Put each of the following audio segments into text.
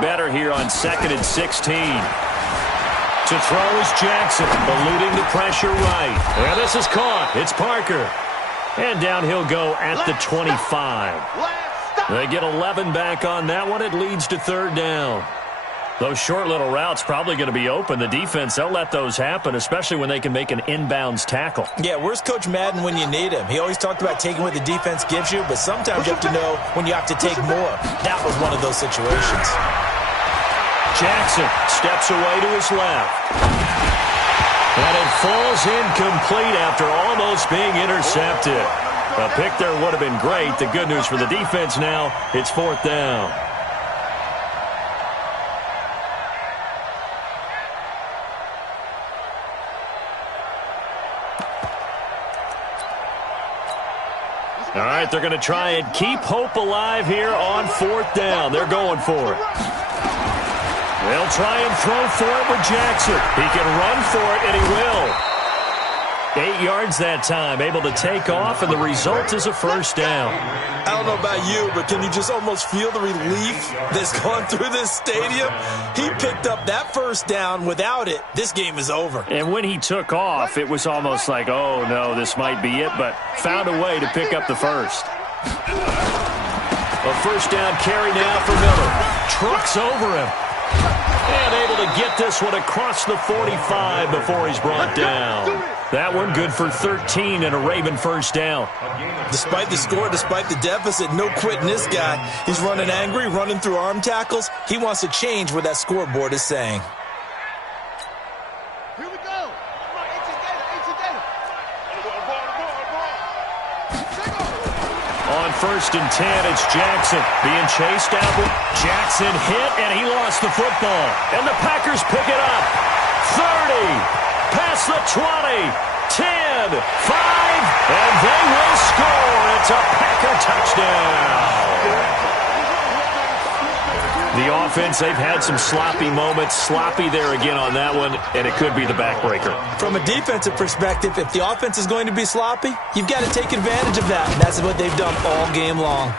better here on 2nd and 16. To throw is Jackson, eluding the pressure right. And this is caught. It's Parker. And down he'll go at the 25. They get 11 back on that one. It leads to 3rd down. Those short little routes probably going to be open. The defense, they'll let those happen, especially when they can make an inbounds tackle. Yeah, where's Coach Madden when you need him? He always talked about taking what the defense gives you, but sometimes you have to know when you have to take more. That was one of those situations. Jackson steps away to his left. And it falls incomplete after almost being intercepted. A pick there would have been great. The good news for the defense now, it's 4th down. All right, they're going to try and keep hope alive here on 4th down. They're going for it. They'll try and throw for it with Jackson. He can run for it, and he will. 8 yards that time, able to take off, and the result is a 1st down. I don't know about you, but can you just almost feel the relief that's gone through this stadium? He picked up that 1st down. Without it, this game is over. And when he took off, it was almost like, oh, no, this might be it, but found a way to pick up the 1st. A 1st down carry now for Miller. Trucks over him. And able to get this one across the 45 before he's brought down. That one good for 13 and a Raven 1st down. Despite the score, despite the deficit, no quitting this guy. He's running angry, running through arm tackles. He wants to change what that scoreboard is saying. Here we go. On 1st and 10, it's Jackson being chased out. Jackson hit, and he lost the football. And the Packers pick it up. 30. Past the 20, 10, 5, and they will score. It's a Packer touchdown. The offense, they've had some sloppy moments. Sloppy there again on that one, and it could be the backbreaker. From a defensive perspective, if the offense is going to be sloppy, you've got to take advantage of that. And that's what they've done all game long.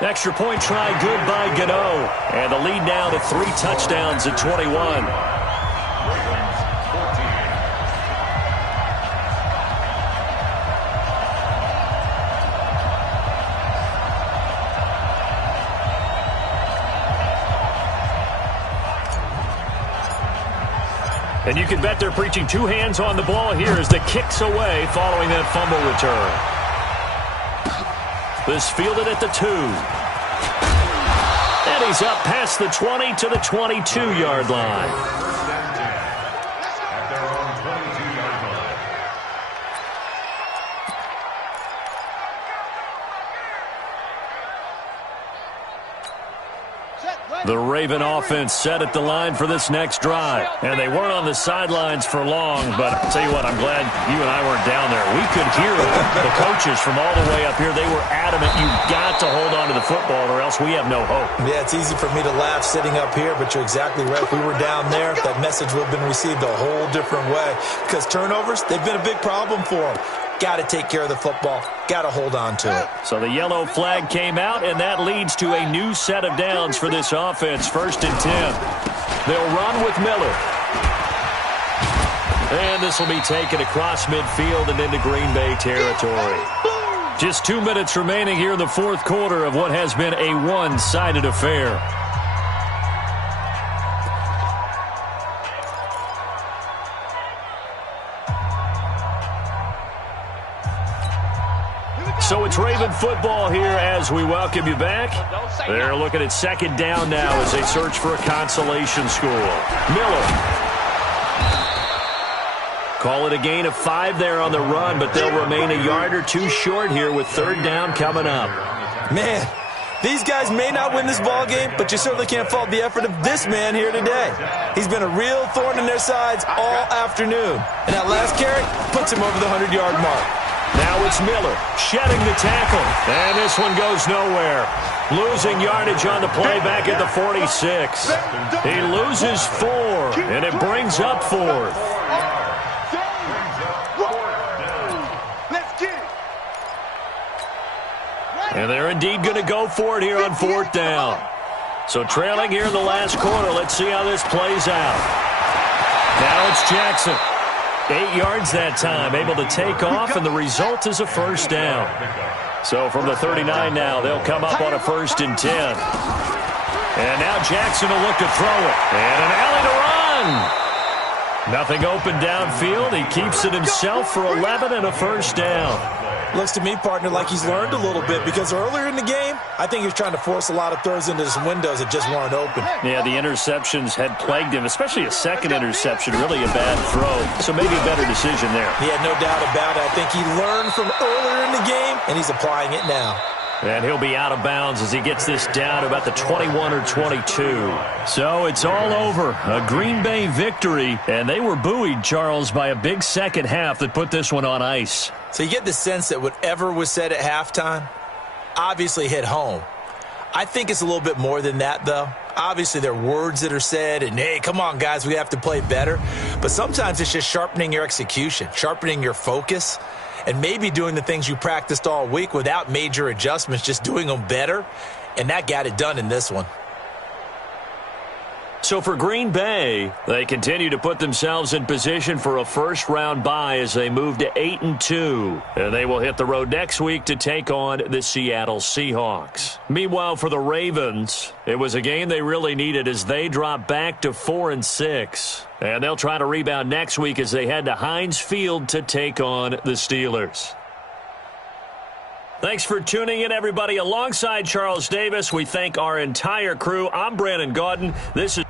Extra point try good by Gano. And the lead now to 3 touchdowns at 21. And you can bet they're preaching 2 hands on the ball here as the kick's away following that fumble return. This fielded at the 2. And he's up past the 20 to the 22-yard line. The Raven offense set at the line for this next drive. And they weren't on the sidelines for long, but I'll tell you what, I'm glad you and I weren't down there. We could hear the coaches from all the way up here. They were adamant, you've got to hold on to the football or else we have no hope. Yeah, it's easy for me to laugh sitting up here, but you're exactly right. If we were down there, that message would have been received a whole different way. Because turnovers, they've been a big problem for them. Got to take care of the football. Got to hold on to it. So the yellow flag came out, and that leads to a new set of downs for this offense. 1st and 10. They'll run with Miller. And this will be taken across midfield and into Green Bay territory. Just 2 minutes remaining here in the 4th quarter of what has been a one-sided affair. So it's Raven football here as we welcome you back. They're looking at 2nd down now as they search for a consolation score. Miller. Call it a gain of 5 there on the run, but they'll remain a yard or 2 short here with 3rd down coming up. Man, these guys may not win this ball game, but you certainly can't fault the effort of this man here today. He's been a real thorn in their sides all afternoon. And that last carry puts him over the 100-yard mark. Now it's Miller shedding the tackle. And this one goes nowhere. Losing yardage on the play back at the 46. He loses 4, and it brings up 4th. And they're indeed going to go for it here on 4th down. So trailing here in the last quarter. Let's see how this plays out. Now it's Jackson. 8 yards that time, able to take off, and the result is a first down. So from the 39 now, they'll come up on a 1st and 10. And now Jackson will look to throw it. And an alley to run. Nothing open downfield. He keeps it himself for 11 and a first down. Looks to me, partner, like he's learned a little bit because earlier in the game, I think he was trying to force a lot of throws into some windows that just weren't open. Yeah, the interceptions had plagued him, especially a second interception, really a bad throw. So maybe a better decision there. He had no doubt about it. I think he learned from earlier in the game, and he's applying it now. And he'll be out of bounds as he gets this down to about the 21 or 22. So it's all over. A Green Bay victory. And they were buoyed, Charles, by a big second half that put this one on ice. So you get the sense that whatever was said at halftime obviously hit home. I think it's a little bit more than that, though. Obviously, there are words that are said, and, hey, come on, guys, we have to play better. But sometimes it's just sharpening your execution, sharpening your focus, and maybe doing the things you practiced all week without major adjustments, just doing them better. And that got it done in this one. So for Green Bay, they continue to put themselves in position for a first-round bye as they move to 8-2. And they will hit the road next week to take on the Seattle Seahawks. Meanwhile, for the Ravens, it was a game they really needed as they drop back to 4-6. And they'll try to rebound next week as they head to Heinz Field to take on the Steelers. Thanks for tuning in, everybody. Alongside Charles Davis, we thank our entire crew. I'm Brandon Gaudin. This is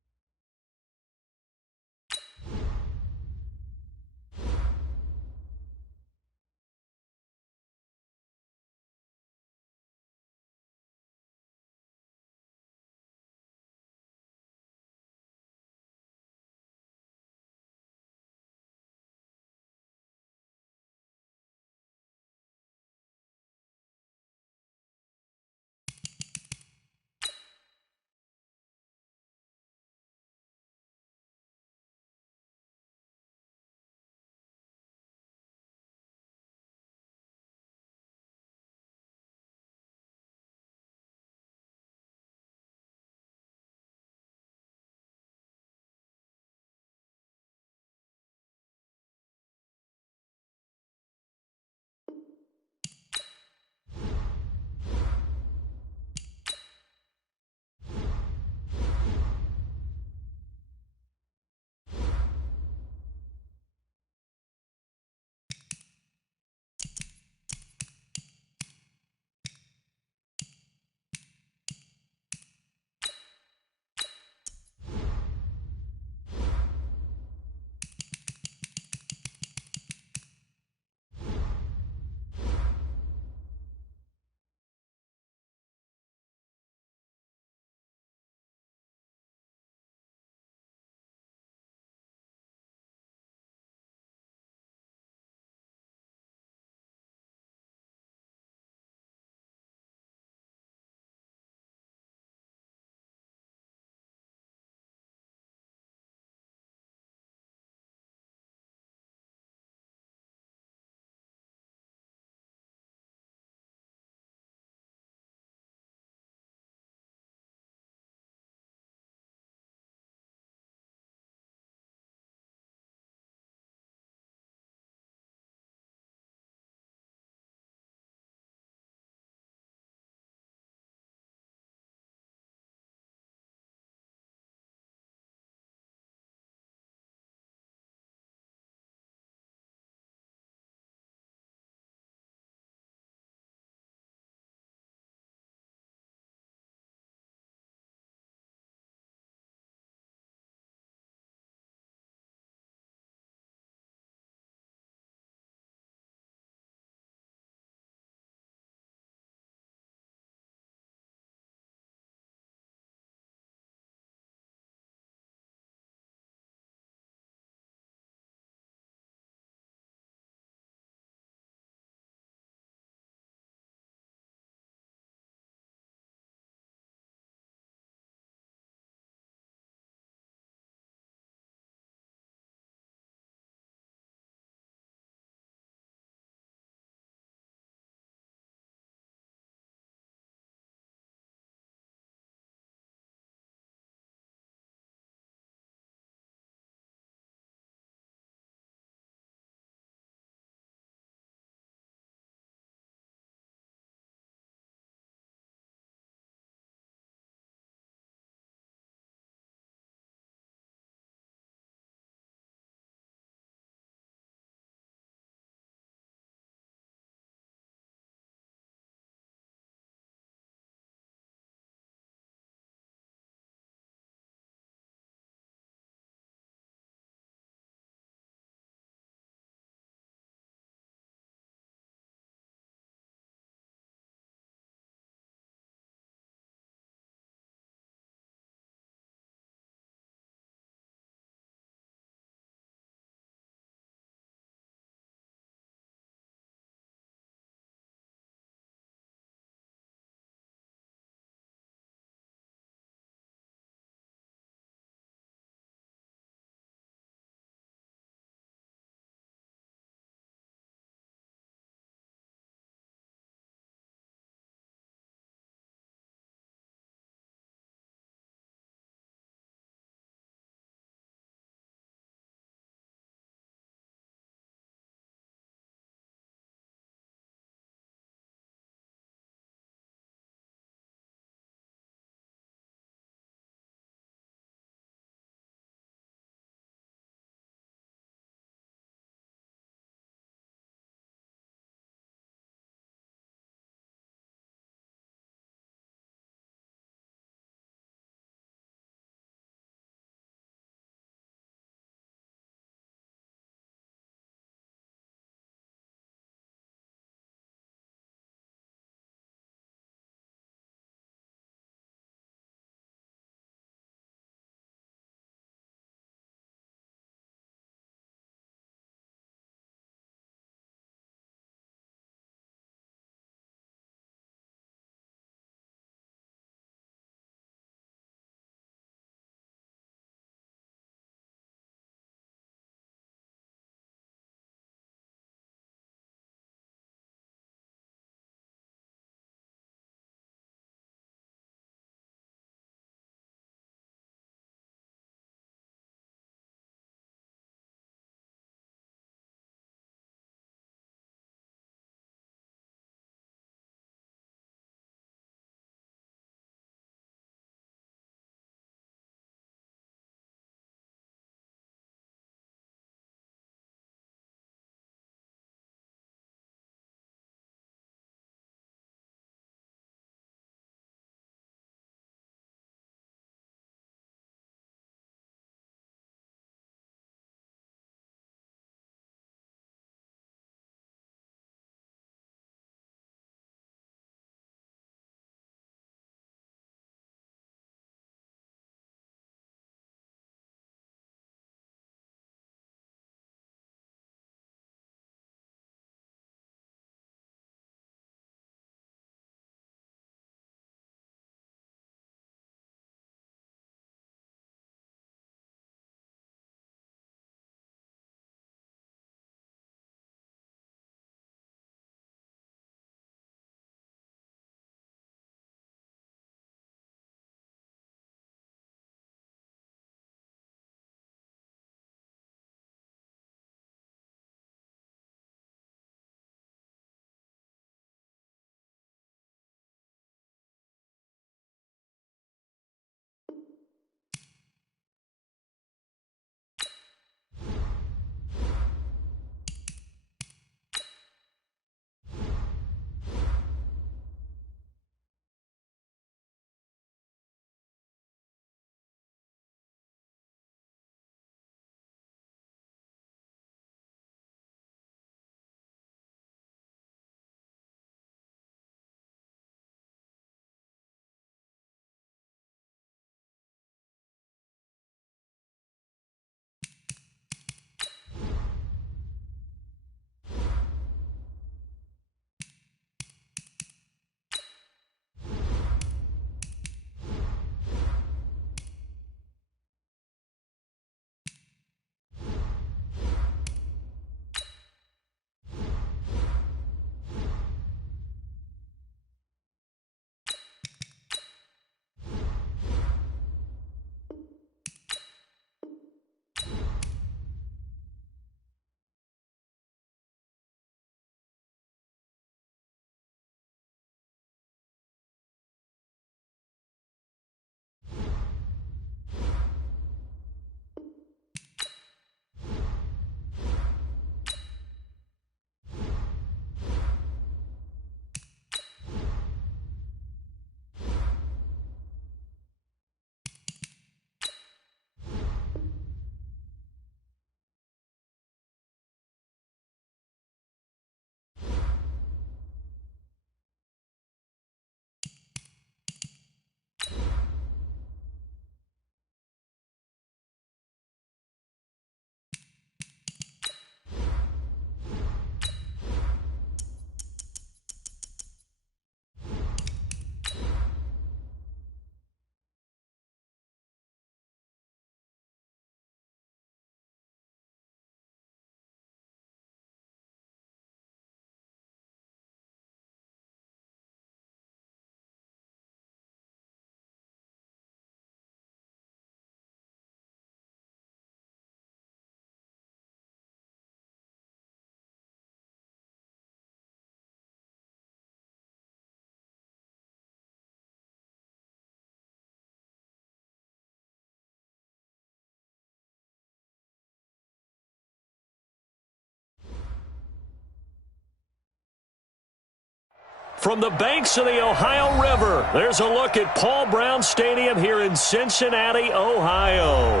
From the banks of the Ohio River, there's a look at Paul Brown Stadium here in Cincinnati, Ohio.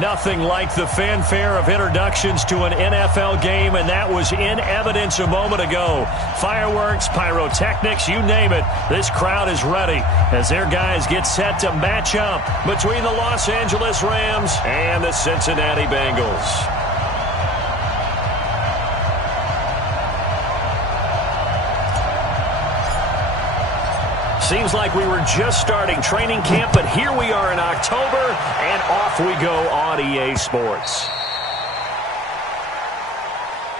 Nothing like the fanfare of introductions to an NFL game, and that was in evidence a moment ago. Fireworks, pyrotechnics, you name it. This crowd is ready as their guys get set to match up between the Los Angeles Rams and the Cincinnati Bengals. Seems like we were just starting training camp, but here we are in October, and off we go on EA Sports.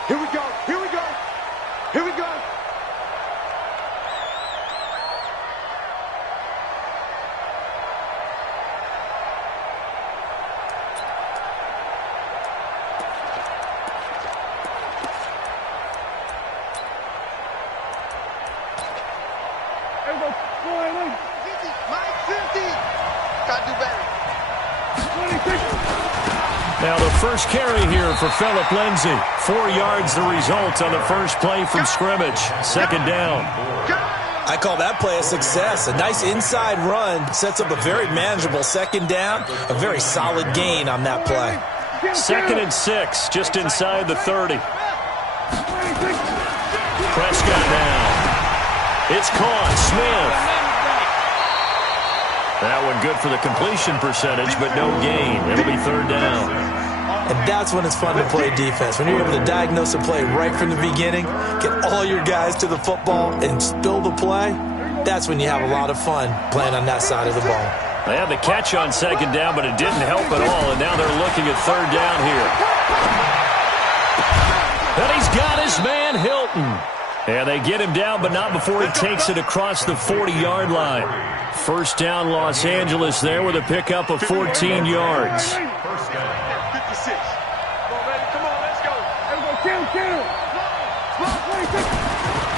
Here we go, here we go, here we go. Now the first carry here for Phillip Lindsay. 4 yards the result on the first play from scrimmage. Second down. I call that play a success. A nice inside run sets up a very manageable second down. A very solid gain on that play. 2nd and 6, just inside the 30. Prescott now. It's caught. Smith. That one good for the completion percentage, but no gain. It'll be third down. And that's when it's fun to play defense. When you're able to diagnose a play right from the beginning, get all your guys to the football, and spill the play, that's when you have a lot of fun playing on that side of the ball. They had the catch on second down, but it didn't help at all, and now they're looking at third down here. And he's got his man, Hilton. And they get him down, but not before he takes it across the 40-yard line. First down, Los Angeles there with a pickup of 14 yards. First down, 56. Come on, baby, come on, let's go. Let's go,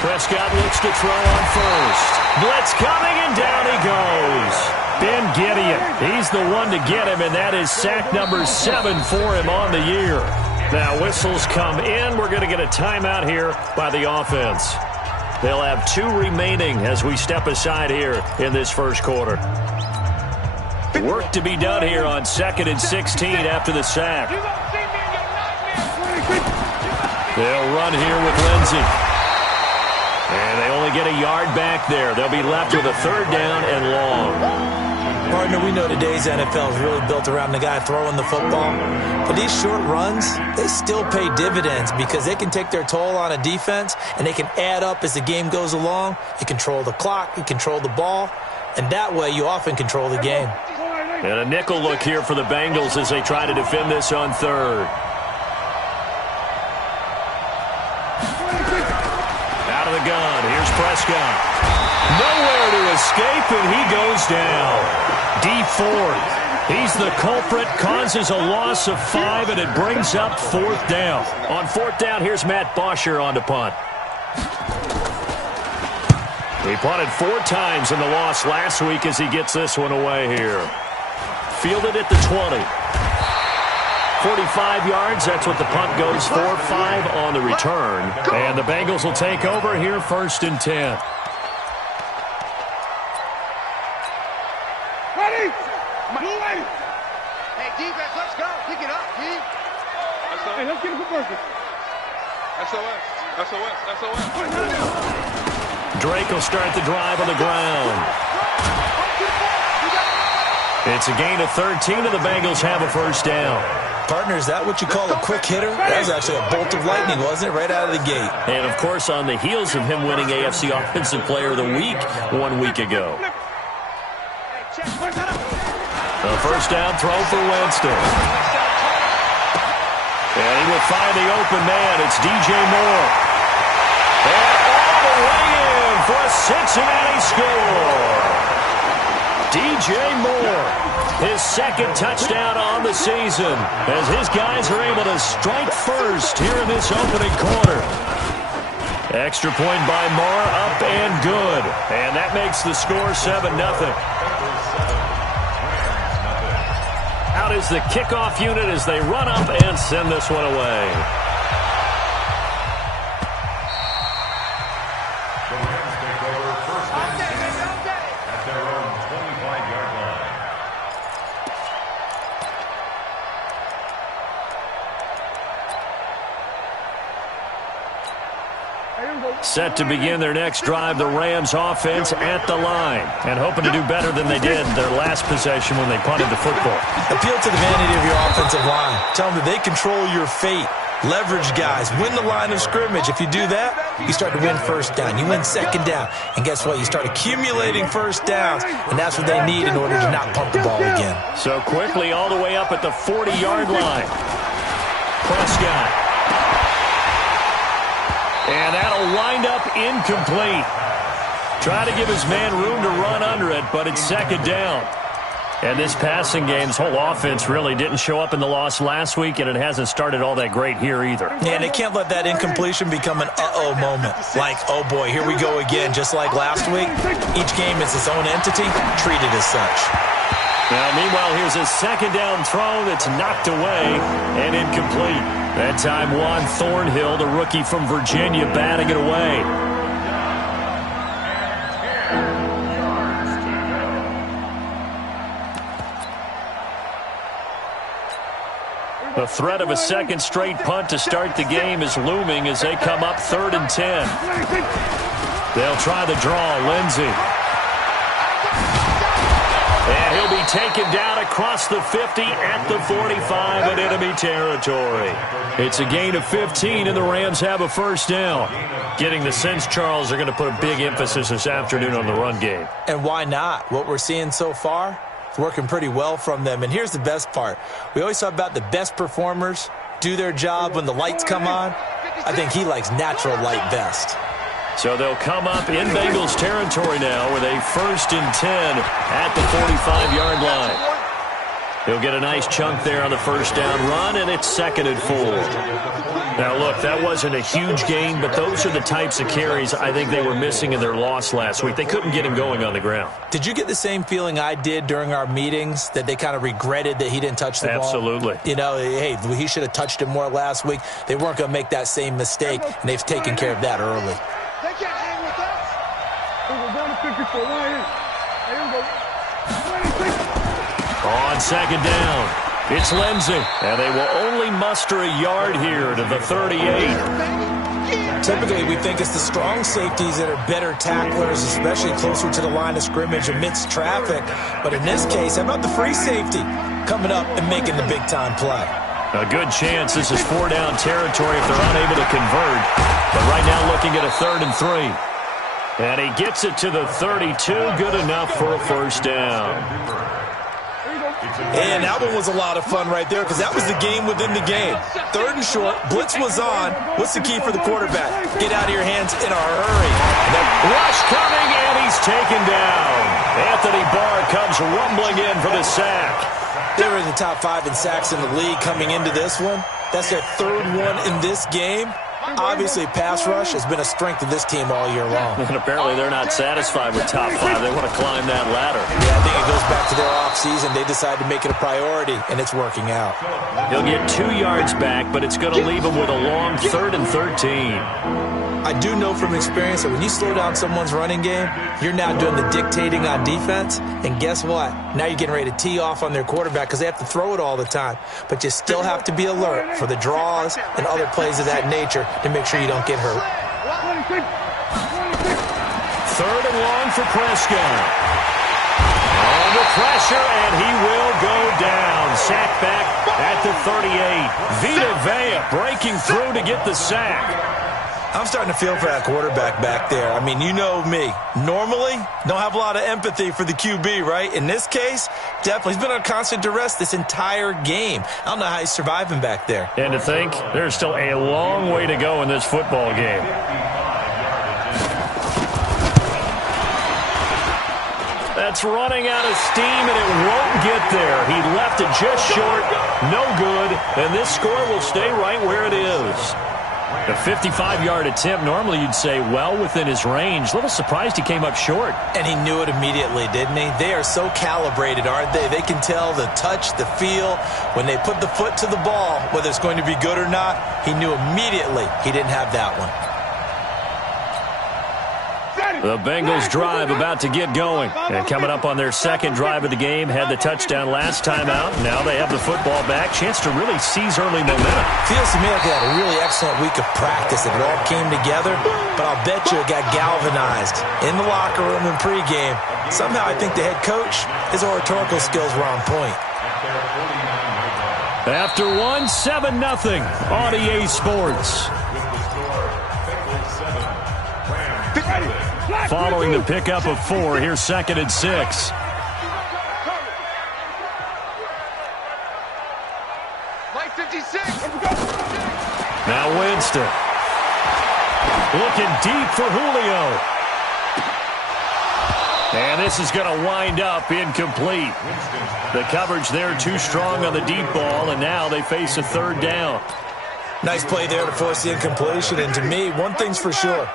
Prescott looks to throw on first. Blitz coming, and down he goes. Ben Gideon, he's the one to get him, and that is sack number 7 for him on the year. Now whistles come in. We're going to get a timeout here by the offense. They'll have 2 remaining as we step aside here in this first quarter. Work to be done here on 2nd and 16 after the sack. They'll run here with Lindsay. And they only get a yard back there. They'll be left with a third down and long. Partner, we know today's NFL is really built around the guy throwing the football. But these short runs, they still pay dividends because they can take their toll on a defense, and they can add up as the game goes along. You control the clock, you control the ball, and that way you often control the game. And a nickel look here for the Bengals as they try to defend this on third. Out of the gun, here's Prescott. Nowhere to escape, and he goes down. D Ford, he's the culprit, causes a loss of 5, and it brings up 4th down. On 4th down, here's Matt Bosher on to punt. He punted 4 times in the loss last week as he gets this one away here. Fielded at the 20. 45 yards, that's what the punt goes for. 5 on the return. And the Bengals will take over here, 1st and 10. Hey, defense, let's go. Pick it up, D. Hey, let's get him for Burger. SOS. Drake will start the drive on the ground. It's a gain of 13, and the Bengals have a first down. Partner, is that what you call a quick hitter? That was actually a bolt of lightning, wasn't it? Right out of the gate. And, of course, on the heels of him winning AFC Offensive Player of the Week 1 week ago. The first down throw for Winston. And he will find the open man. It's DJ Moore. And all the way in for a Cincinnati score. DJ Moore, his 2nd touchdown on the season, as his guys are able to strike first here in this opening quarter. Extra point by Moore, up and good. And that makes the score 7-0. Out is the kickoff unit as they run up and send this one away. Set to begin their next drive, the Rams offense at the line. And hoping to do better than they did their last possession when they punted the football. Appeal to the vanity of your offensive line. Tell them that they control your fate. Leverage guys. Win the line of scrimmage. If you do that, you start to win first down. You win second down. And guess what? You start accumulating first downs. And that's what they need in order to not pump the ball again. So quickly all the way up at the 40-yard line. Prescott. And that'll wind up incomplete. Try to give his man room to run under it, but it's second down. And this passing game's whole offense really didn't show up in the loss last week, and it hasn't started all that great here either. Yeah, and they can't let that incompletion become an uh-oh moment. Like, oh boy, here we go again. Just like last week, each game is its own entity, treated as such. Now, meanwhile, here's a second down throw that's knocked away and incomplete. That time, Juan Thornhill, the rookie from Virginia, batting it away. The threat of a second straight punt to start the game is looming as they come up 3rd and 10. They'll try the draw. Lindsey. And he'll be taken down across the 50 at the 45 in enemy territory. It's a gain of 15, and the Rams have a first down. Getting the sense, Charles, they're going to put a big emphasis this afternoon on the run game. And why not? What we're seeing so far, it's working pretty well from them. And here's the best part. We always talk about the best performers do their job when the lights come on. I think he likes natural light best. So they'll come up in Bengals territory now with a 1st and 10 at the 45-yard line. He'll get a nice chunk there on the first down run, and it's 2nd and 4. Now, look, that wasn't a huge gain, but those are the types of carries I think they were missing in their loss last week. They couldn't get him going on the ground. Did you get the same feeling I did during our meetings, that they kind of regretted that he didn't touch the ball? Absolutely. You know, hey, he should have touched it more last week. They weren't going to make that same mistake, and they've taken care of that early. They can't hang with us. We're down to 54. Here we go. On 2nd down, it's Lindsey. And they will only muster a yard here to the 38. Typically, we think it's the strong safeties that are better tacklers, especially closer to the line of scrimmage amidst traffic. But in this case, how about the free safety coming up and making the big-time play? A good chance this is 4-down territory if they're unable to convert. But right now looking at a 3rd and 3. And he gets it to the 32. Good enough for a first down. And that one was a lot of fun right there because that was the game within the game. 3rd and short, blitz was on. What's the key for the quarterback? Get out of your hands in a hurry. Rush coming, and he's taken down. Anthony Barr comes rumbling in for the sack. They were in the top 5 in sacks in the league coming into this one. That's their 3rd one in this game. Obviously, pass rush has been a strength of this team all year long. And apparently they're not satisfied with top 5. They want to climb that ladder. Yeah, I think it goes back to their offseason. They decided to make it a priority, and it's working out. He'll get 2 yards back, but it's going to leave him with a long 3rd and 13. I do know from experience that when you slow down someone's running game, you're now doing the dictating on defense. And guess what? Now you're getting ready to tee off on their quarterback because they have to throw it all the time. But you still have to be alert for the draws and other plays of that nature to make sure you don't get hurt. 3rd and long for Prescott. Under pressure, and he will go down. Sack back at the 38. Vita Vea breaking through to get the sack. I'm starting to feel for that quarterback back there. I mean, you know me. Normally, don't have a lot of empathy for the QB, right? In this case, definitely. He's been on constant duress this entire game. I don't know how he's surviving back there. And to think, there's still a long way to go in this football game. That's running out of steam, and it won't get there. He left it just short. No good. And this score will stay right where it is. A 55-yard attempt, normally you'd say well within his range. A little surprised he came up short. And he knew it immediately, didn't he? They are so calibrated, aren't they? They can tell the touch, the feel. When they put the foot to the ball, whether it's going to be good or not, he knew immediately he didn't have that one. The Bengals drive about to get going. And coming up on their second drive of the game, had the touchdown last time out. Now they have the football back. Chance to really seize early momentum. Feels to me like they had a really excellent week of practice. It all came together, but I'll bet you it got galvanized in the locker room and pregame. Somehow I think the head coach, his oratorical skills were on point. After one, 7-0 on EA Sports. Following the pickup of 4, here's 2nd and 6. Now Winston. Looking deep for Julio. And this is going to wind up incomplete. The coverage there too strong on the deep ball, and now they face a 3rd down. Nice play there to force the incompletion, and to me, one thing's for sure.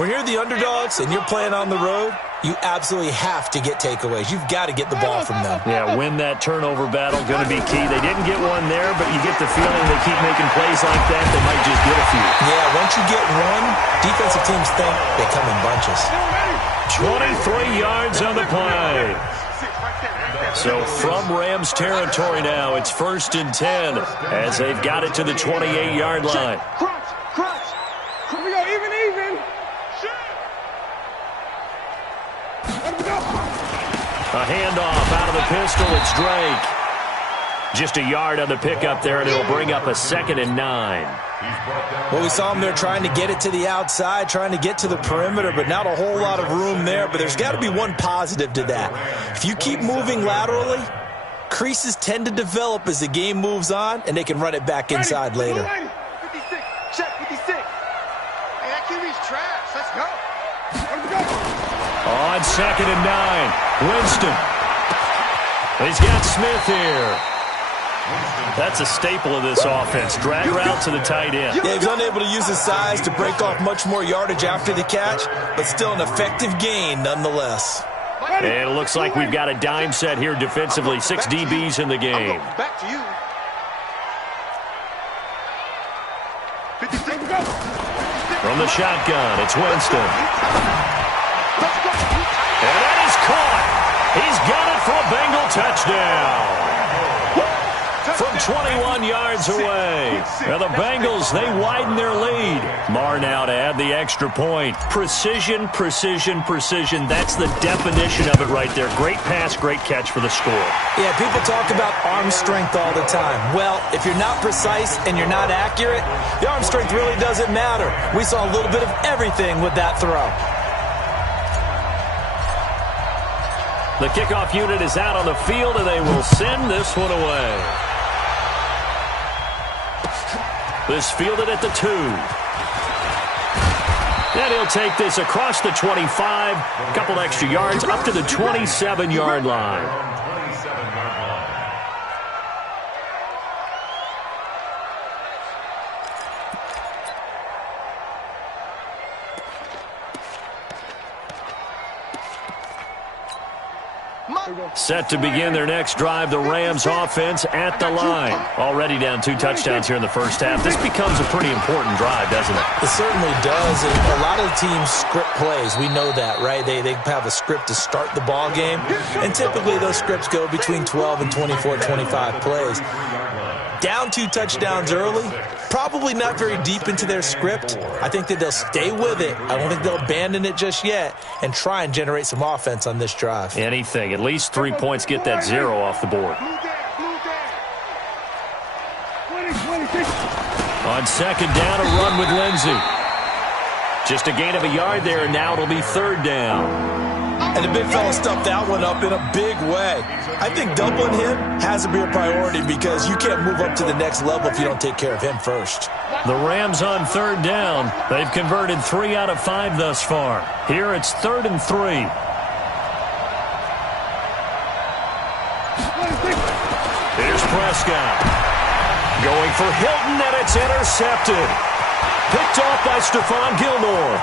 When you're the underdogs and you're playing on the road, you absolutely have to get takeaways. You've got to get the ball from them. Yeah, win that turnover battle, going to be key. They didn't get one there, but you get the feeling they keep making plays like that, they might just get a few. Yeah, once you get one, defensive teams think they come in bunches. 23 yards on the play. So from Rams territory now, it's 1st and 10 as they've got it to the 28-yard line. Crunch. Here we go, even. A handoff out of the pistol. It's Drake. Just a yard on the pickup there, and it'll bring up a 2nd and 9. Well, we saw him there trying to get it to the outside, trying to get to the perimeter, but not a whole lot of room there. But there's got to be one positive to that. If you keep moving laterally, creases tend to develop as the game moves on, and they can run it back inside later. 56. Check 56. Hey, that QB's trash. Let's go. On 2nd and 9, Winston. He's got Smith here. That's a staple of this offense. Drag route to the tight end. Yeah, he was unable to use his size to break off much more yardage after the catch, but still an effective gain nonetheless. And it looks like we've got a dime set here defensively. 6 DBs in the game. Back to you. 56. From the shotgun, it's Winston. And that is caught. He's got it for a Bengal touchdown. From 21 yards away. Now the Bengals, they widen their lead. Marr now to add the extra point. Precision. That's the definition of it right there. Great pass, great catch for the score. Yeah, people talk about arm strength all the time. Well, if you're not precise and you're not accurate, the arm strength really doesn't matter. We saw a little bit of everything with that throw. The kickoff unit is out on the field, and they will send this one away. This fielded at the 2. And he'll take this across the 25. A couple extra yards up to the 27-yard line. Set to begin their next drive, the Rams offense at the line. Already down 2 touchdowns here in the first half. This becomes a pretty important drive, doesn't it? It certainly does. And a lot of teams script plays. We know that, right? They have a script to start the ball game. And typically those scripts go between 12 and 24, 25 plays. Down 2 touchdowns early, probably not very deep into their script. I think that they'll stay with it. I don't think they'll abandon it just yet and try and generate some offense on this drive. Anything. At least 3 points, get that 0 off the board. On 2nd down, a run with Lindsey. Just a gain of a yard there, and now it'll be 3rd down. And the big fella stuffed that one up in a big way. I think doubling him has to be a priority because you can't move up to the next level if you don't take care of him first. The Rams on 3rd down. They've converted 3 out of 5 thus far. Here it's 3rd and 3. Here's Prescott. Going for Hilton, and it's intercepted. Picked off by Stephon Gilmore.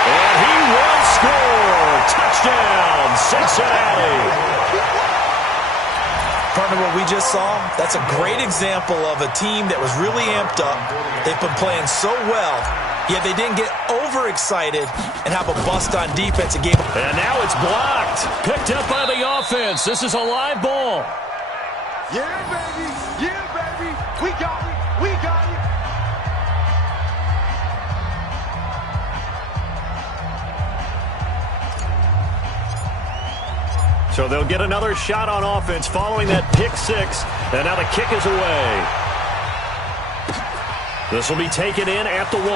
And he will score. Touchdown, Cincinnati. Partner, what we just saw, that's a great example of a team that was really amped up. They've been playing so well, Yet they didn't get overexcited and have a bust on defense and gave them. And now it's blocked. Picked up by the offense. This is a live ball. Yeah, baby. Yeah, baby. We got it. We got it. So they'll get another shot on offense following that pick six. And now the kick is away. This will be taken in at the 1.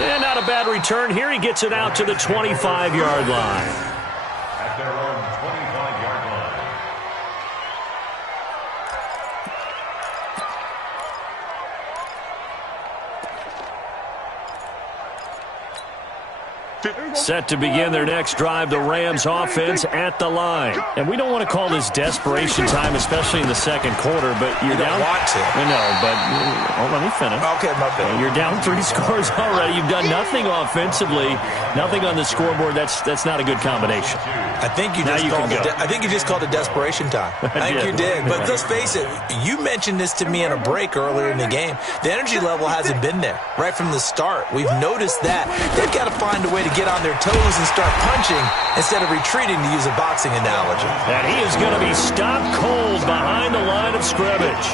And not a bad return here. He gets it out to the 25-yard line. At their own 25-yard line. Set to begin their next drive, the Rams offense at the line. And we don't want to call this desperation time, especially in the second quarter, but you're down. You don't want to. I know, but let me finish. Okay, my bad. You're down 3 scores already. You've done nothing offensively, nothing on the scoreboard. That's not a good combination. I think you just called it desperation time. I think you did. But let's face it, you mentioned this to me in a break earlier in the game. The energy level hasn't been there right from the start. We've noticed that. They've got to find a way to get on their toes and start punching instead of retreating, to use a boxing analogy. And he is going to be stopped cold behind the line of scrimmage.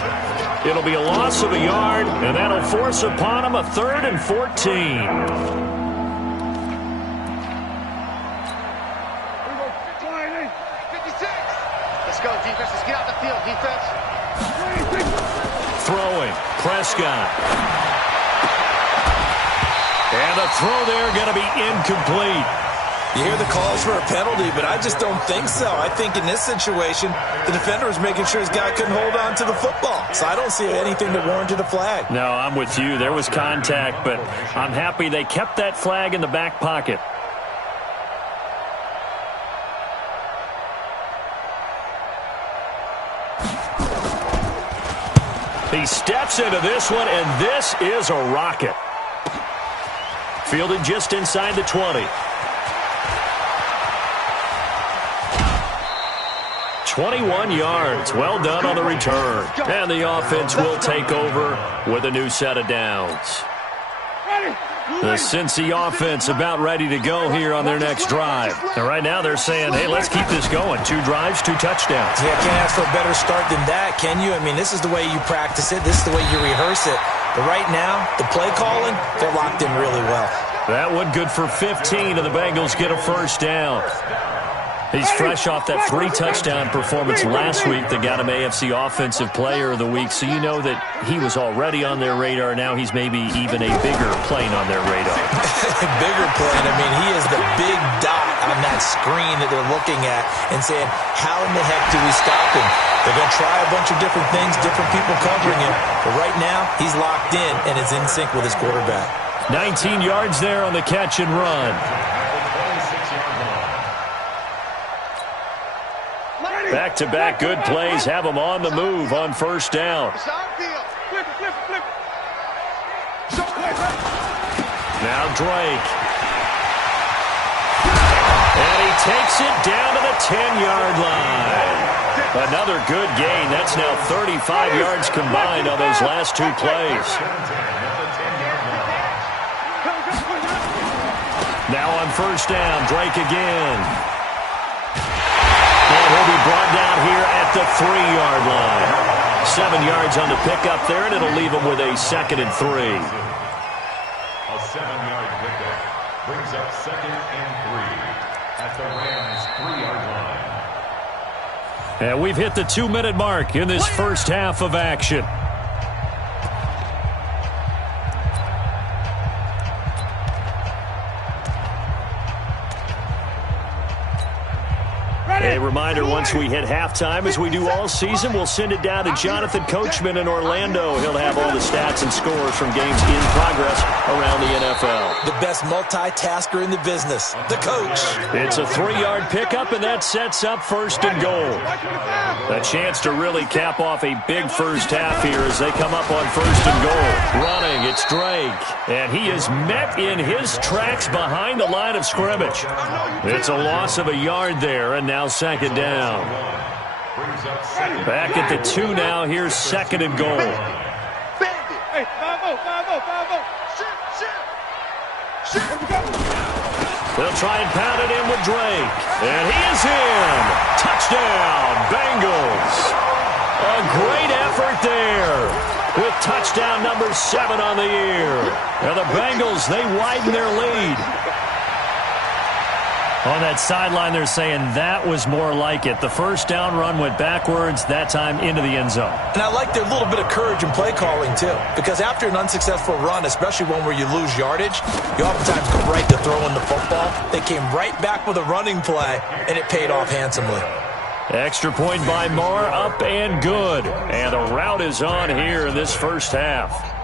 It'll be a loss of a yard, and that'll force upon him a 3rd and 14. Let's go, defense. Let's get out the field, defense. Throwing, Prescott. And the throw there going to be incomplete. You hear the calls for a penalty, but I just don't think so. I think in this situation, the defender was making sure his guy couldn't hold on to the football. So I don't see anything that warranted a flag. No, I'm with you. There was contact, but I'm happy they kept that flag in the back pocket. He steps into this one, and this is a rocket. Fielded just inside the 20. 21 yards. Well done on the return. And the offense will take over with a new set of downs. The Cincy offense about ready to go here on their next drive. And right now they're saying, hey, let's keep this going. 2 drives, 2 touchdowns. Yeah, can't ask for a better start than that, can you? I mean, this is the way you practice it. This is the way you rehearse it. But right now, the play calling, they're locked in really well. That one good for 15, and the Bengals get a first down. He's fresh off that 3-touchdown performance last week that got him AFC Offensive Player of the Week, so you know that he was already on their radar. Now he's maybe even a bigger plane on their radar. Bigger plane. I mean, he is the big dot on that screen that they're looking at and saying, how in the heck do we stop him? They're going to try a bunch of different things, different people covering him. But right now, he's locked in and is in sync with his quarterback. 19 yards there on the catch and run. Back-to-back good plays have them on the move on first down. Now Drake. And he takes it down to the 10-yard line. Another good gain. That's now 35 yards combined on those last 2 plays. Now on first down, Drake again. And he'll be brought down here at the 3-yard line. 7 yards on the pickup there, and it'll leave him with a 2nd and 3. A 7-yard pickup brings up 2nd and 3 at the Rams' 3-yard line. And we've hit the 2-minute mark in this first half of action. A reminder, once we hit halftime, as we do all season, we'll send it down to Jonathan Coachman in Orlando. He'll have all the stats and scores from games in progress around the NFL. The best multitasker in the business, the coach. It's a 3-yard pickup, and that sets up 1st and goal. A chance to really cap off a big first half here as they come up on 1st and goal. Running, it's Drake, and he is met in his tracks behind the line of scrimmage. It's a loss of a yard there, and now 2nd down. Back at the 2 now. Here's 2nd and goal. They'll try and pound it in with Drake. And he is in. Touchdown, Bengals. A great effort there with touchdown number 7 on the year. And the Bengals, they widen their lead. On that sideline, they're saying that was more like it. The first down run went backwards, that time into the end zone. And I like their little bit of courage in play calling, too. Because after an unsuccessful run, especially one where you lose yardage, you oftentimes go right to throwing the football. They came right back with a running play, and it paid off handsomely. Extra point by Marr, up and good. And the route is on here in this first half.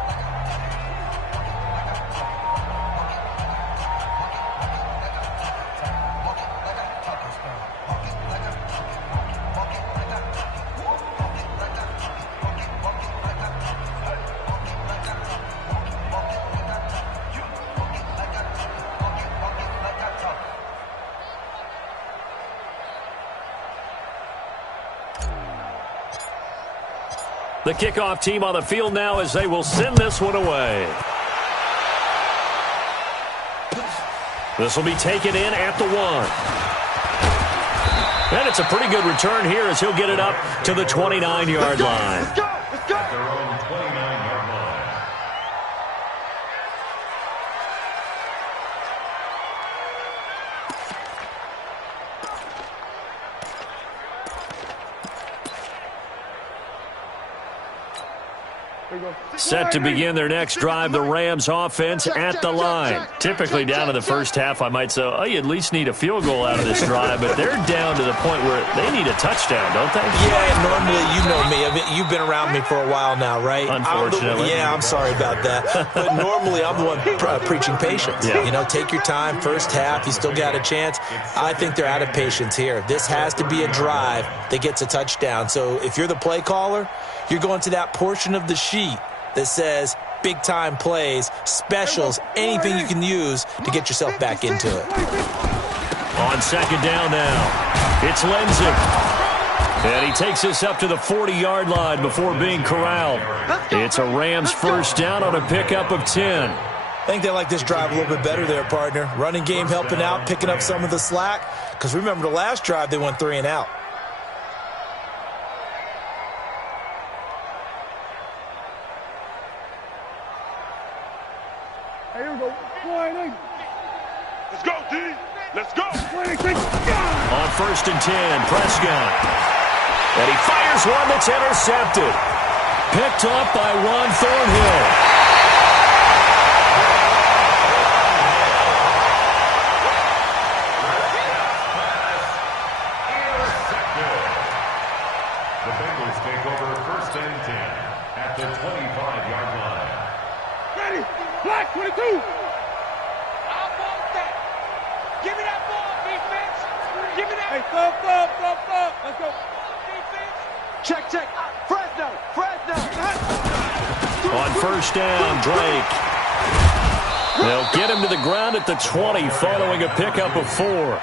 The kickoff team on the field now as they will send this one away. This will be taken in at the 1. And it's a pretty good return here as he'll get it up to the 29-yard line. At their own 29-yard line. Set to begin their next drive, the Rams offense at the line. Typically down to the first half, I might say, oh, you at least need a field goal out of this drive, but they're down to the point where they need a touchdown, don't they? Yeah, normally, you know me. I mean, you've been around me for a while now, right? Unfortunately. I'm sorry about that. But normally, I'm the one preaching patience. Yeah. You know, take your time, first half, you still got a chance. I think they're out of patience here. This has to be a drive that gets a touchdown. So if you're the play caller, you're going to that portion of the sheet that says big-time plays, specials, anything you can use to get yourself back into it. On second down now, it's Lindsay. And he takes this up to the 40-yard line before being corralled. It's a Rams first down on a pickup of 10. I think they like this drive a little bit better there, partner. Running game helping out, picking up some of the slack. Because remember the last drive, they went 3 and out. Let's go, D. Let's go. On first and 10, Prescott. And he fires one that's intercepted. Picked up by Ron Thornhill. The Bengals take over first and 10 at the 25-yard line. Ready. Black 22. Give me that ball, defense. Give me that. Hey, stop. Let's go. Defense. Check. Fresno. On first down, Drake. They'll get him to the ground at the 20 following a pickup of 4. Jermaine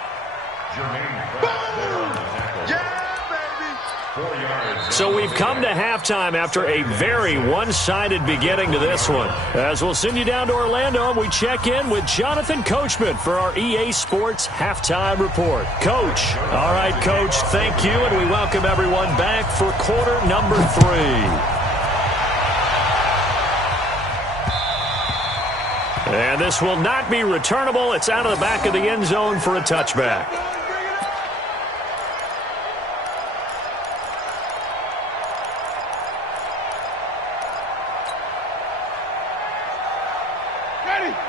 Pratt there on the tackle. Yeah, baby. 4 yards. So we've come to halftime after a very one-sided beginning to this one. As we'll send you down to Orlando, and we check in with Jonathan Coachman for our EA Sports Halftime Report. Coach. All right, Coach, thank you, and we welcome everyone back for quarter number 3. And this will not be returnable. It's out of the back of the end zone for a touchback.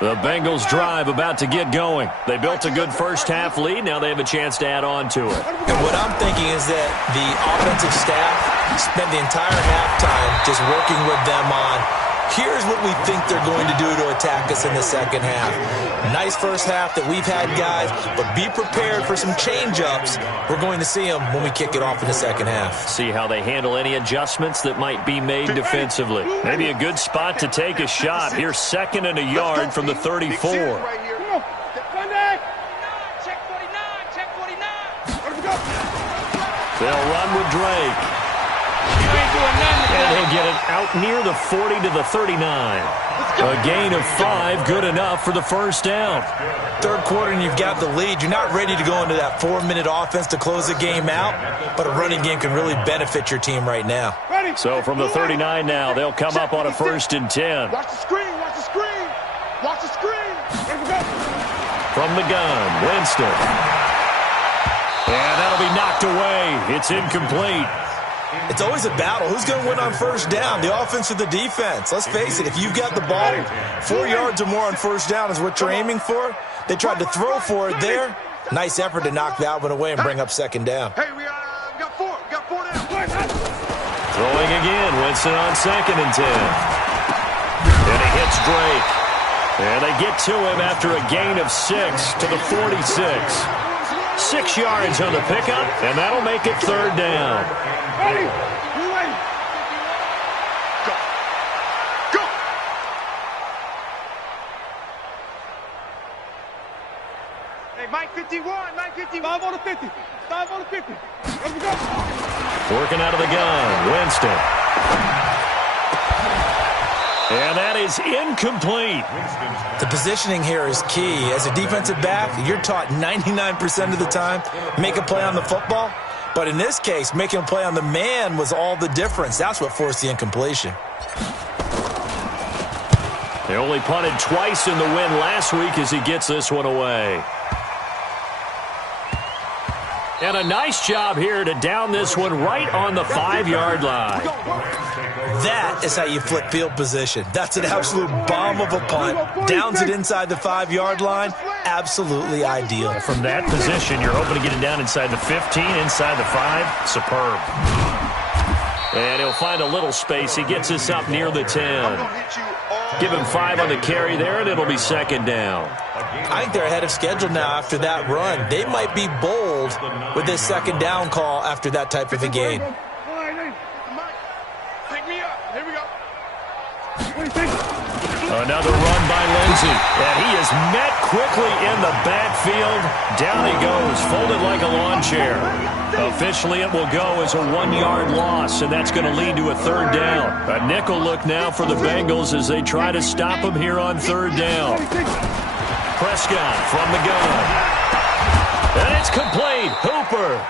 The Bengals drive about to get going. They built a good first half lead. Now they have a chance to add on to it. And what I'm thinking is that the offensive staff spent the entire halftime just working with them on, here's what we think they're going to do to attack us in the second half. Nice first half that we've had, guys, but be prepared for some change-ups. We're going to see them when we kick it off in the second half. See how they handle any adjustments that might be made defensively. Maybe a good spot to take a shot. Here's 2nd and a yard from the 34. Check 49. Check 49. They'll run with Drake. And he'll get it out near the 40 to the 39. A gain of 5, good enough for the first down. Third quarter and you've got the lead. You're not ready to go into that 4-minute offense to close the game out, but a running game can really benefit your team right now. So from the 39 now, they'll come up on a 1st and 10. Watch the screen, watch the screen. Watch the screen. From the gun, Winston. And that'll be knocked away. It's incomplete. It's always a battle. Who's going to win on first down, the offense or the defense? Let's face it, if you've got the ball, 4 yards or more on first down is what you're aiming for. They tried to throw for it there. Nice effort to knock that one away and bring up second down. Hey, we got four. We got 4 down. Throwing again, Winston on 2nd and 10. And he hits Drake. And they get to him after a gain of 6 to the 46. 6 yards on the pickup, and that'll make it 3rd down. Ready? Go. Go. Hey, Mike 51, Mike 50. 5 on the 50. 5 on the 50. Let's go. Working out of the gun, Winston. And that is incomplete. The positioning here is key. As a defensive back, you're taught 99% of the time, make a play on the football. But in this case, making a play on the man was all the difference. That's what forced the incompletion. They only punted twice in the win last week as he gets this one away. And a nice job here to down this one right on the 5-yard line. That is how you flip field position. That's an absolute bomb of a punt. Downs it inside the 5-yard line. Absolutely ideal. From that position, you're hoping to get it down inside the 15, inside the 5. Superb. And he'll find a little space. He gets this up near the 10. Give him 5 on the carry there, and it'll be 2nd down. I think they're ahead of schedule now after that run. They might be bold with this 2nd down call after that type of a game. Pick me up. Here we go. Another run by Lindsey. And he is met quickly in the backfield. Down he goes, folded like a lawn chair. Officially, it will go as a 1-yard loss, and that's going to lead to a 3rd down. A nickel look now for the Bengals as they try to stop him here on 3rd down. Prescott from the gun. And it's complete. Hooper.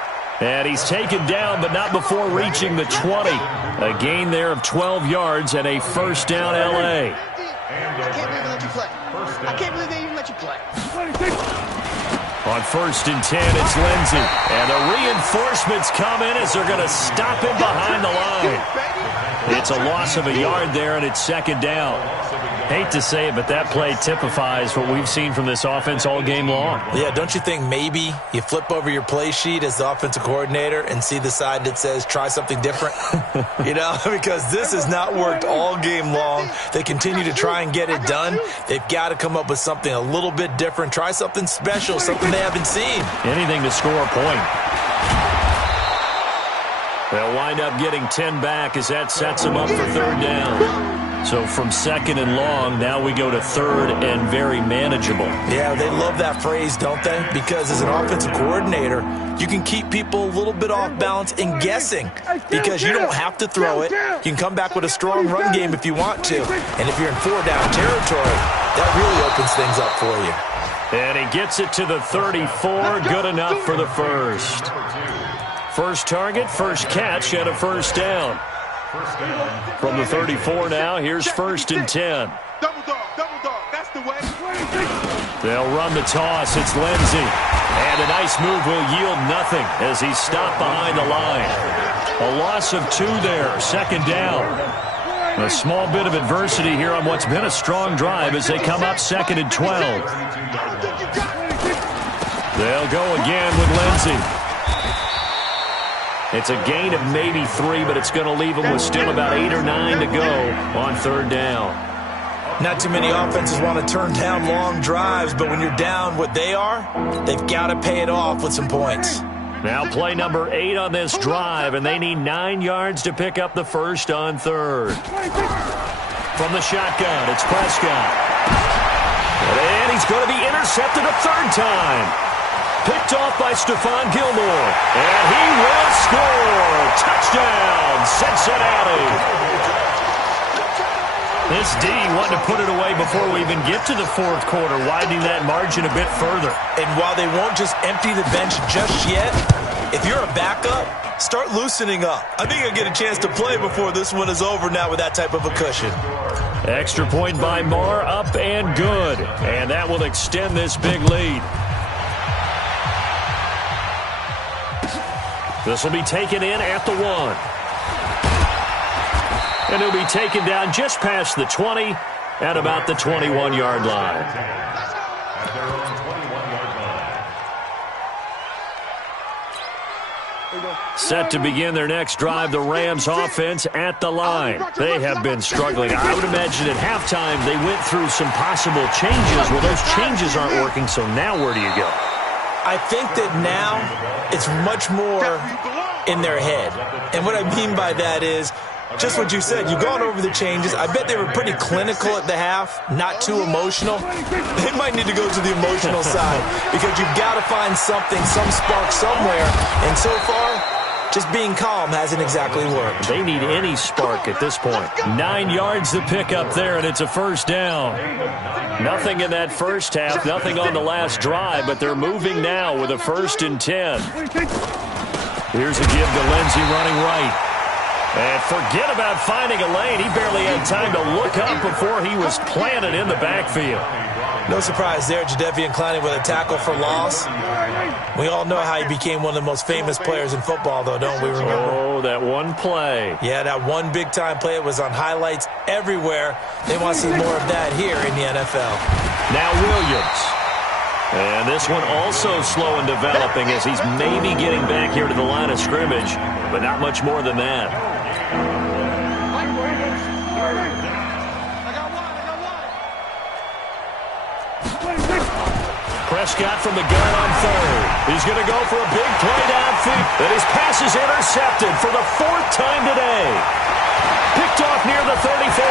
And he's taken down, but not before reaching the 20. A gain there of 12 yards and a 1st down L.A. I can't believe they let you play. I can't believe they even let you play. On 1st and 10, it's Lindsey. And the reinforcements come in as they're going to stop him behind the line. It's a loss of a yard there, and it's 2nd down. Hate to say it, but that play typifies what we've seen from this offense all game long. Yeah, don't you think maybe you flip over your play sheet as the offensive coordinator and see the side that says try something different? You know, because this has not worked all game long. They continue to try and get it done. They've got to come up with something a little bit different. Try something special, something they haven't seen. Anything to score a point. They'll wind up getting 10 back as that sets them up for 3rd down. So from 2nd and long, now we go to 3rd and very manageable. Yeah, they love that phrase, don't they? Because as an offensive coordinator, you can keep people a little bit off balance and guessing because you don't have to throw it. You can come back with a strong run game if you want to. And if you're in 4-down territory, that really opens things up for you. And he gets it to the 34. Good enough for the 1st. First target, first catch, and a 1st down. From the 34 now, here's 1st and 10. Double dog, that's the way. They'll run the toss, it's Lindsey. And a nice move will yield nothing as he's stopped behind the line. A loss of 2 there, 2nd down. A small bit of adversity here on what's been a strong drive as they come up 2nd and 12. They'll go again with Lindsey. It's a gain of maybe 3, but it's going to leave them with still about 8 or 9 to go on 3rd down. Not too many offenses want to turn down long drives, but when you're down what they are, they've got to pay it off with some points. Now play number 8 on this drive, and they need 9 yards to pick up the 1st on 3rd. From the shotgun, it's Prescott. And he's going to be intercepted a 3rd time. Picked off by Stephon Gilmore. And he will score. Touchdown, Cincinnati. This D wanting to put it away before we even get to the fourth quarter, widening that margin a bit further. And while they won't just empty the bench just yet, if you're a backup, start loosening up. I think you'll get a chance to play before this one is over now with that type of a cushion. Extra point by Marr, up and good. And that will extend this big lead. This will be taken in at the 1. And he'll be taken down just past the 20 at about the 21-yard line. At their own 21-yard line. Set to begin their next drive, the Rams offense at the line. They have been struggling. I would imagine at halftime they went through some possible changes. Well, those changes aren't working, so now where do you go? I think that now it's much more in their head. And what I mean by that is, just what you said, you've gone over the changes. I bet they were pretty clinical at the half, not too emotional. They might need to go to the emotional side because you've got to find something, some spark somewhere. And so far, just being calm hasn't exactly worked. They need any spark at this point. 9 yards to pick up there, and it's a first down. Nothing in that first half, nothing on the last drive, but they're moving now with a 1st and 10. Here's a give to Lindsey running right. And forget about finding a lane. He barely had time to look up before he was planted in the backfield. No surprise there, Jadeveon Clowney with a tackle for loss. We all know how he became one of the most famous players in football, though, don't we remember? Oh, that one play. Yeah, that one big-time play. It was on highlights everywhere. They want to see more of that here in the NFL. Now Williams. And this one also slow in developing as he's maybe getting back here to the line of scrimmage, but not much more than that. Prescott from the gun on 3rd. He's going to go for a big play downfield. And his pass is intercepted for the 4th time today. Picked off near the 34.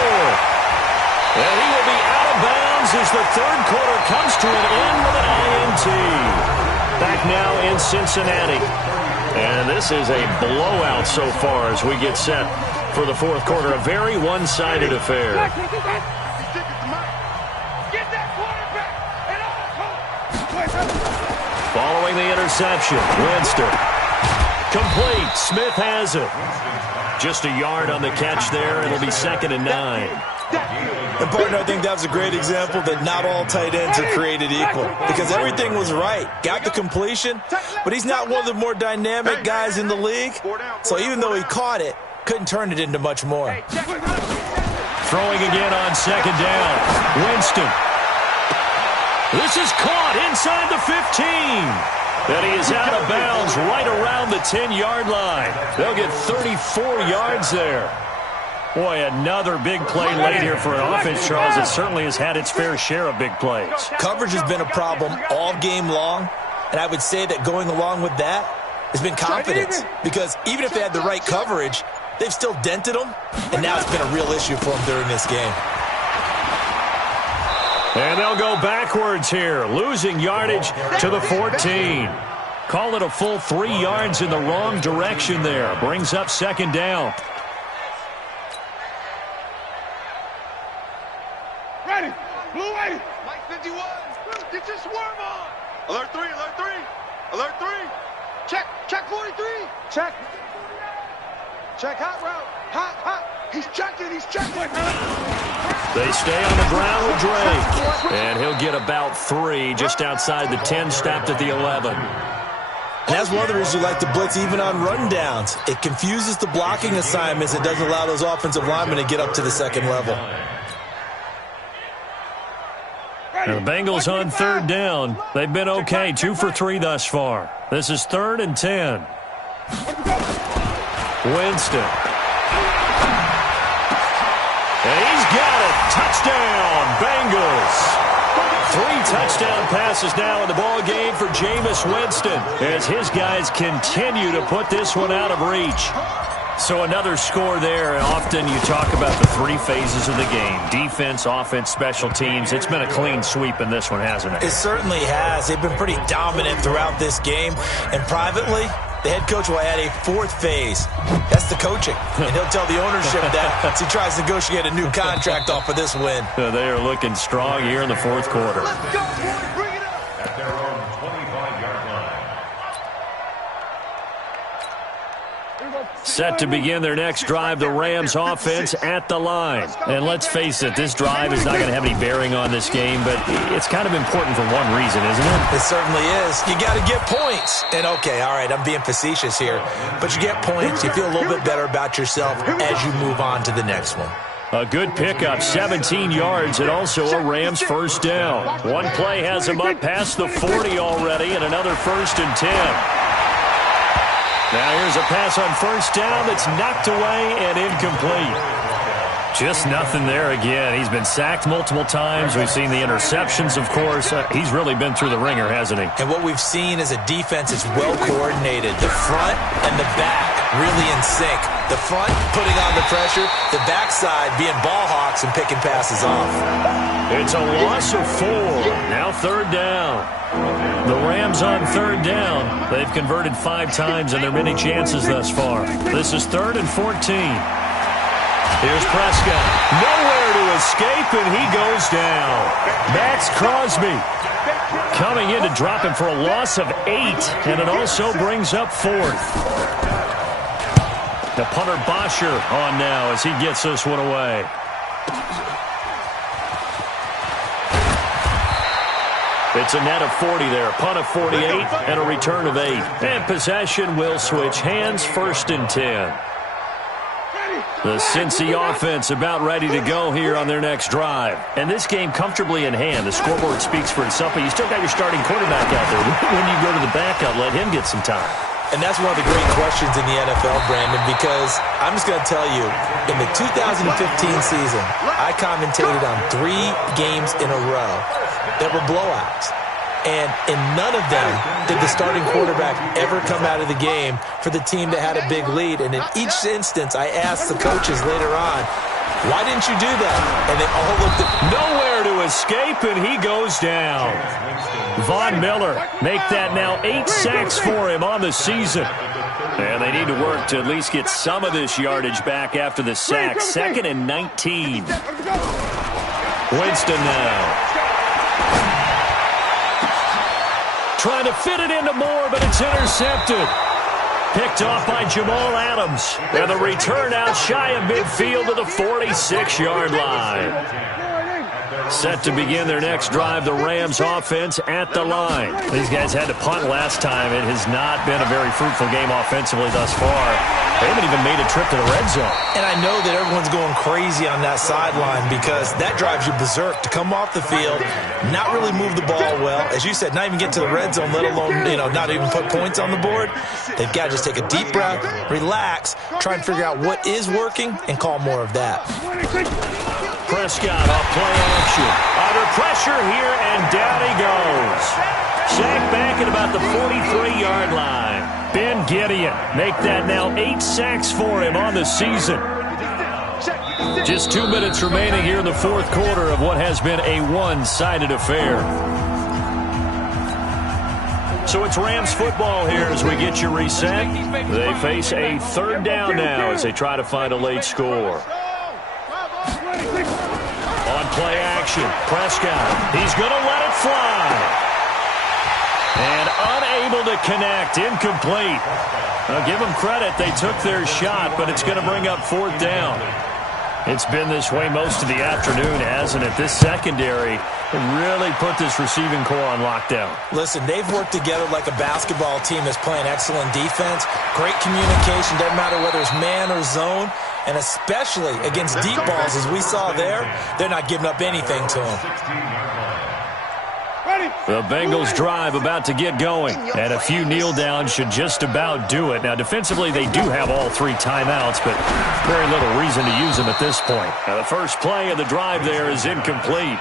And he will be out of bounds as the 3rd quarter comes to an end with an INT. Back now in Cincinnati. And this is a blowout so far as we get set for the 4th quarter. A very one-sided affair. Following the interception, Winston. Complete. Smith has it. Just a yard on the catch there. It'll be 2nd and 9. And, partner, I think that was a great example that not all tight ends are created equal because everything was right. Got the completion, but he's not one of the more dynamic guys in the league. So even though he caught it, couldn't turn it into much more. Throwing again on 2nd down. Winston. This is caught inside the 15. And he is out of bounds right around the 10-yard line. They'll get 34 yards there. Boy, another big play late here for an offense, Charles, that certainly has had its fair share of big plays. Coverage has been a problem all game long, and I would say that going along with that has been confidence. Because even if they had the right coverage, they've still dented them, and now it's been a real issue for them during this game. And they'll go backwards here, losing yardage to the 14. Call it a full 3 yards in the wrong direction there. Brings up 2nd down. Ready. Blue 80. Mike 51. Get your swarm on. Alert 3. Alert 3. Alert 3. Check. Check 43. Check. Check hot route. Hot, hot. He's checking. He's checking. They stay on the ground with Drake. And he'll get about 3 just outside the 10, stopped at the 11. And that's one of the reasons you like to blitz even on rundowns. It confuses the blocking assignments. It doesn't allow those offensive linemen to get up to the 2nd level. Now the Bengals on 3rd down. They've been okay, 2 for 3 thus far. This is 3rd and 10. Winston. And he's got it. Touchdown, Bengals. 3 touchdown passes now in the ball game for Jameis Winston as his guys continue to put this one out of reach. So another score there, and often you talk about the 3 phases of the game. Defense, offense, special teams. It's been a clean sweep in this one, hasn't it? It certainly has. They've been pretty dominant throughout this game. And privately, The head coach will add a fourth phase. That's the coaching. And he'll tell the ownership that as he tries to negotiate a new contract off of this win. They are looking strong here in the fourth quarter. Let's go, boy. Bring it up. At their own 25-yard line. Set to begin their next drive, the Rams offense at the line. And let's face it, this drive is not going to have any bearing on this game, but it's kind of important for one reason, isn't it? It certainly is. You got to get points. And okay, all right, I'm being facetious here, but you get points, you feel a little bit better about yourself as you move on to the next one. A good pickup, 17 yards, and also a Rams first down. One play has them up past the 40 already, and another 1st and 10. Now here's a pass on first down that's knocked away and incomplete. Just nothing there again. He's been sacked multiple times. We've seen the interceptions, of course. He's really been through the ringer, hasn't he? And what we've seen is a defense that's well coordinated. The front and the back really in sync. The front putting on the pressure, the backside being ball hawks and picking passes off. It's a loss of 4. Now 3rd down. The Rams on 3rd down. They've converted 5 times in their many chances thus far. This is 3rd and 14. Here's Prescott. Nowhere to escape, and he goes down. Max Crosby coming in to drop him for a loss of 8, and it also brings up 4th. The punter Bosher on now as he gets this one away. It's a net of 40 there. Punt of 48 and a return of 8. And possession will switch hands, 1st and 10. The Cincy offense about ready to go here on their next drive. And this game comfortably in hand. The scoreboard speaks for itself, but you still got your starting quarterback out there. When you go to the backup, let him get some time. And that's one of the great questions in the NFL, Brandon, because I'm just going to tell you, in the 2015 season, I commentated on 3 games in a row that were blowouts. And in none of them did the starting quarterback ever come out of the game for the team that had a big lead. And in each instance, I asked the coaches later on, why didn't you do that? And they all looked at nowhere to escape, and he goes down. Von Miller make that now 8 sacks for him on the season. And they need to work to at least get some of this yardage back after the sack. 2nd and 19. Winston now. Trying to fit it into Moore, but it's intercepted. Picked off by Jamal Adams. And the return out shy of midfield to the 46-yard line. Set to begin their next drive, the Rams offense at the line. These guys had to punt last time. It has not been a very fruitful game offensively thus far. They haven't even made a trip to the red zone. And I know that everyone's going crazy on that sideline because that drives you berserk to come off the field, not really move the ball well. As you said, not even get to the red zone, let alone, not even put points on the board. They've got to just take a deep breath, relax, try and figure out what is working, and call more of that. Prescott off play action. Under pressure here, and down he goes. Sacked back at about the 43-yard line. Ben Gideon make that now 8 sacks for him on the season. Just 2 minutes remaining here in the fourth quarter of what has been a one-sided affair. So it's Rams football here as we get you reset. They face a 3rd down now as they try to find a late score. On play action, Prescott. He's going to let it fly. And unable to connect, incomplete. Now give them credit, they took their shot, but it's going to bring up 4th down. It's been this way most of the afternoon, hasn't it? This secondary really put this receiving core on lockdown. Listen, they've worked together like a basketball team that's playing excellent defense. Great communication, doesn't matter whether it's man or zone. And especially against deep balls, as we saw there, they're not giving up anything to them. The Bengals drive about to get going, and a few kneel downs should just about do it. Now, defensively, they do have all 3 timeouts, but very little reason to use them at this point. Now, the first play of the drive there is incomplete.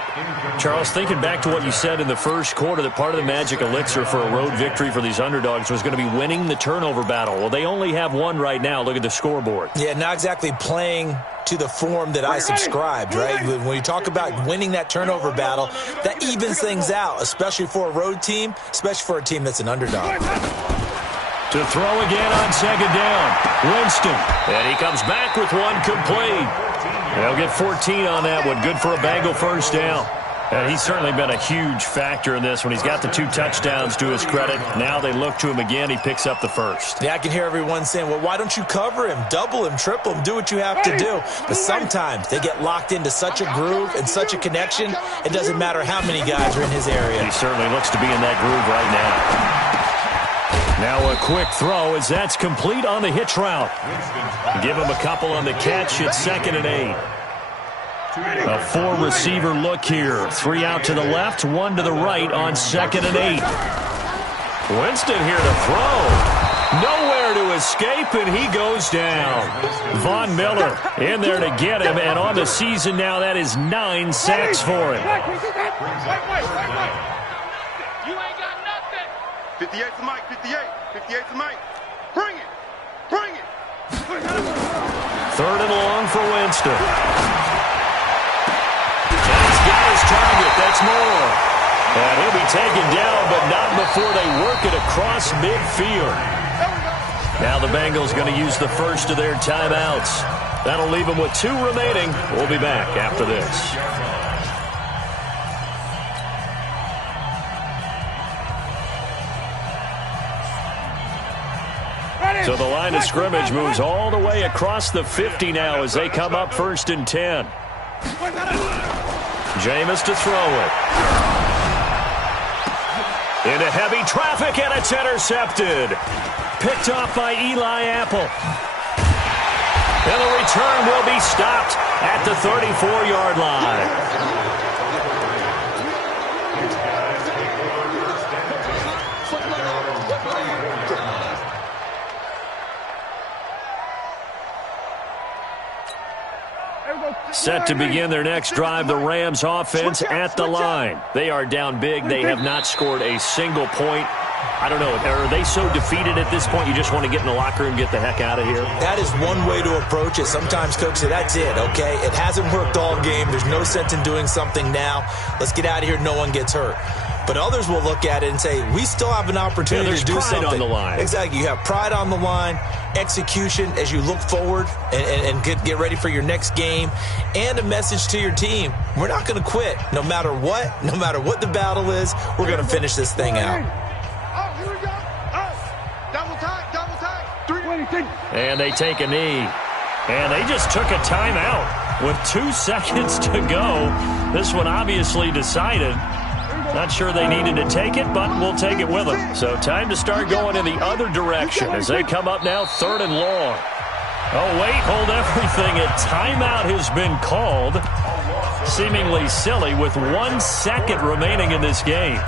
Charles, thinking back to what you said in the first quarter, that part of the magic elixir for a road victory for these underdogs was going to be winning the turnover battle. Well, they only have one right now. Look at the scoreboard. Yeah, not exactly playing to the form that I subscribed, right? When you talk about winning that turnover battle, that evens things out, especially for a road team, especially for a team that's an underdog. To throw again on second down. Winston. And he comes back with one complete. They'll get 14 on that one. Good for a Bengal first down. And he's certainly been a huge factor in this when he's got the 2 touchdowns to his credit. Now they look to him again. He picks up the first. Yeah, I can hear everyone saying, well, why don't you cover him, double him, triple him, do what you have to do. But sometimes they get locked into such a groove and such a connection, it doesn't matter how many guys are in his area. He certainly looks to be in that groove right now. Now a quick throw as that's complete on the hitch route. Give him a couple on the catch. It's 2nd and 8. A 4-receiver look here. 3 out to the left, 1 to the right on 2nd and 8. Winston here to throw. Nowhere to escape, and he goes down. Von Miller in there to get him, and on the season now, that is 9 sacks for him. You ain't got nothing. 58's the mic, 58. 58's the mic. Bring it. Bring it. 3rd and long for Winston. And he's got his target. That's Moore. And he'll be taken down, but not before they work it across midfield. Now the Bengals going to use the first of their timeouts. That'll leave them with 2 remaining. We'll be back after this. So the line of scrimmage moves all the way across the 50 now as they come up 1st and 10. Jameis to throw it. Into heavy traffic, and it's intercepted. Picked off by Eli Apple. And the return will be stopped at the 34-yard line. Set to begin their next drive, the Rams offense at the line. They are down big. They have not scored a single point. I don't know. Are they so defeated at this point you just want to get in the locker room and get the heck out of here? That is one way to approach it. Sometimes coaches say, that's it, okay? It hasn't worked all game. There's no sense in doing something now. Let's get out of here. No one gets hurt. But others will look at it and say, we still have an opportunity to do something. There's pride on the line. Exactly. You have pride on the line, execution as you look forward and get ready for your next game, and a message to your team. We're not going to quit no matter what the battle is. We're going to finish this thing out. Oh, here we go. Oh, double time. 3. And they take a knee. And they just took a timeout with 2 seconds to go. This one obviously decided. Not sure they needed to take it, but we'll take it with them. So time to start going in the other direction as they come up now 3rd and long. Oh, wait, hold everything. A timeout has been called. Seemingly silly with 1 second remaining in this game.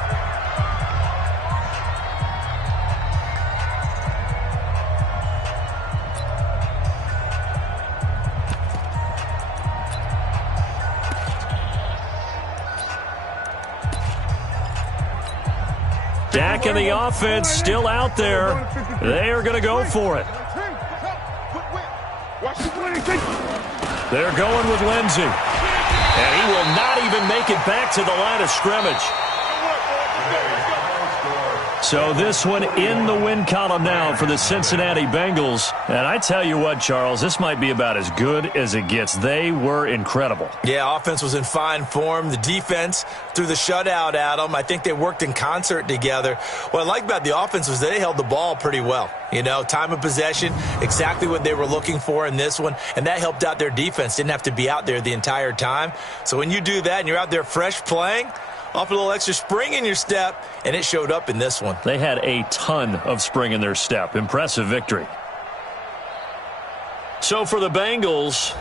Dak and the offense still out there. They are going to go for it. They're going with Lindsey. And he will not even make it back to the line of scrimmage. So this one in the win column now for the Cincinnati Bengals. And I tell you what, Charles, this might be about as good as it gets. They were incredible. Yeah, offense was in fine form. The defense threw the shutout at them. I think they worked in concert together. What I like about the offense was they held the ball pretty well. You know, time of possession, exactly what they were looking for in this one. And that helped out their defense. Didn't have to be out there the entire time. So when you do that and you're out there fresh playing, off a little extra spring in your step, and it showed up in this one. They had a ton of spring in their step. Impressive victory. So for the Bengals,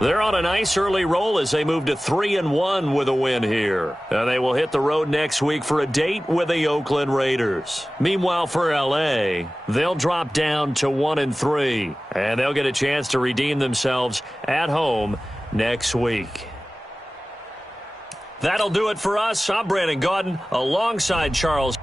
they're on a nice early roll as they move to 3-1 with a win here. And they will hit the road next week for a date with the Oakland Raiders. Meanwhile, for L.A., they'll drop down to 1-3, and they'll get a chance to redeem themselves at home next week. That'll do it for us. I'm Brandon Gaudin alongside Charles